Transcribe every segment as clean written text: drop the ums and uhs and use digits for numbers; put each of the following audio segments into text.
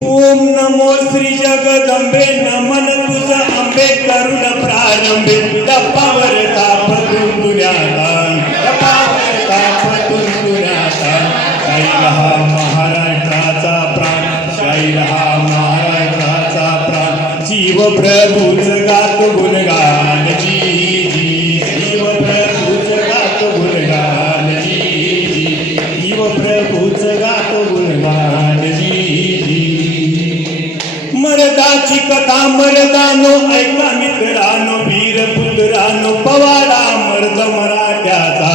ओम नमो श्री जगदंबे नमन तुझ अंबे करुण प्रारंभे दप्पावर तापतून दुनियाला दप्पावर तापतून दुनियाला शाही रहा महाराष्ट्राचा प्राण शाही रहा महाराष्ट्राचा प्राण जीव प्रभूच गात गुणगान जी जीव प्रभूच गात गुणगान जी जीव प्रभूच गात गुणगान जी मर्दाची कथा मर्दानो ऐका मित्रांनो वीर पुत्रांनो पवाडा मर्द मराठ्याचा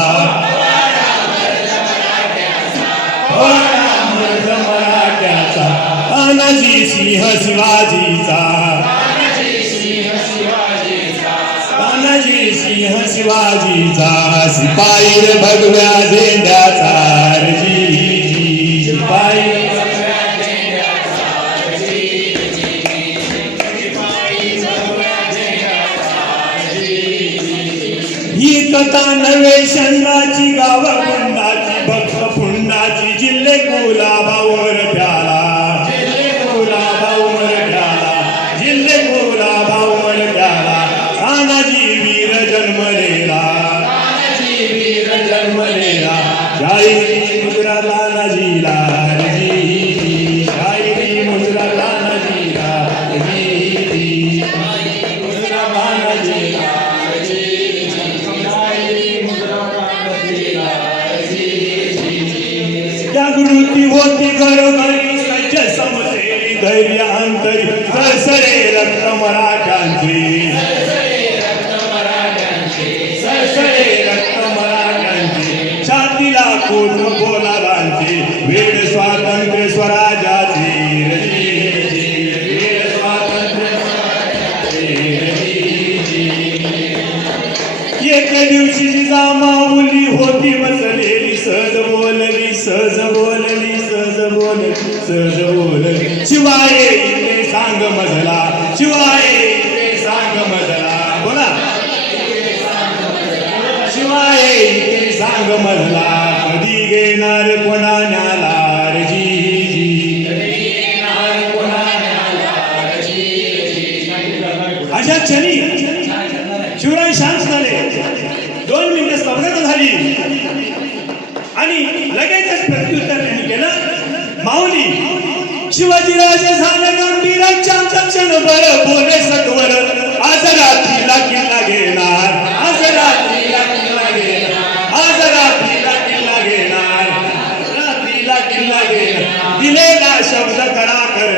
पवाडा मर्द मराठ्याचा तानाजी सिंह शिवाजीचा तानाजी सिंह शिवाजीचा सिपाई रे भगव्या झेंड्याचा जी सिपाई ही कथा नवे शंगाची गाव कुंडाची भक्त पुंडाची जिल्हे कोलाबावर प्याला जिल्हे कोलाबावर प्याला जिल्हे कोलाबावर प्याला तानाजी वीर जन्मलेला तानाजी वीर जन्मलेला शाहिरी मुद्रा तानाजीला जी शाहिरी मुद्रा तानाजीला जी मुद्रा तानाजीला जागृती होती घरोघरी सज्ज समजेली धैर्य अंतरी सरसरे रक्त मराठ्यांचे सरसरे रक्त मराठ्यांचे छातीला कोट बोलारांचे वेळ स्वातंत्र्य स्वराज्याचे वेळ स्वातंत्र्य एके दिवशी जिजामाऊली होती बसलेली सहज बोलली सहज बोलली सहज बोलली सहज बोलली शिवाय इथे सांग मजला शिवाय इथे सांग मजला बोला शिवाय इथे सांग मजला कधी घेणार कोणा न्याला जी अशा क्षणी शिवराय शांत झाले 2 मिनिटे स्तब्धता झाली आणि लगेचच प्रत्युत्तर त्यांनी केलं माऊली शिवाजीराजे झाले गंभीराच्या क्षणभर बोले सत्वर आज रात्रीला किल्ला घेणार आज रात्रीला किल्ला घेणार आज रात्रीला किल्ला घेणार रात्रीला किल्ला घेणार दिलेला शब्द खरा कर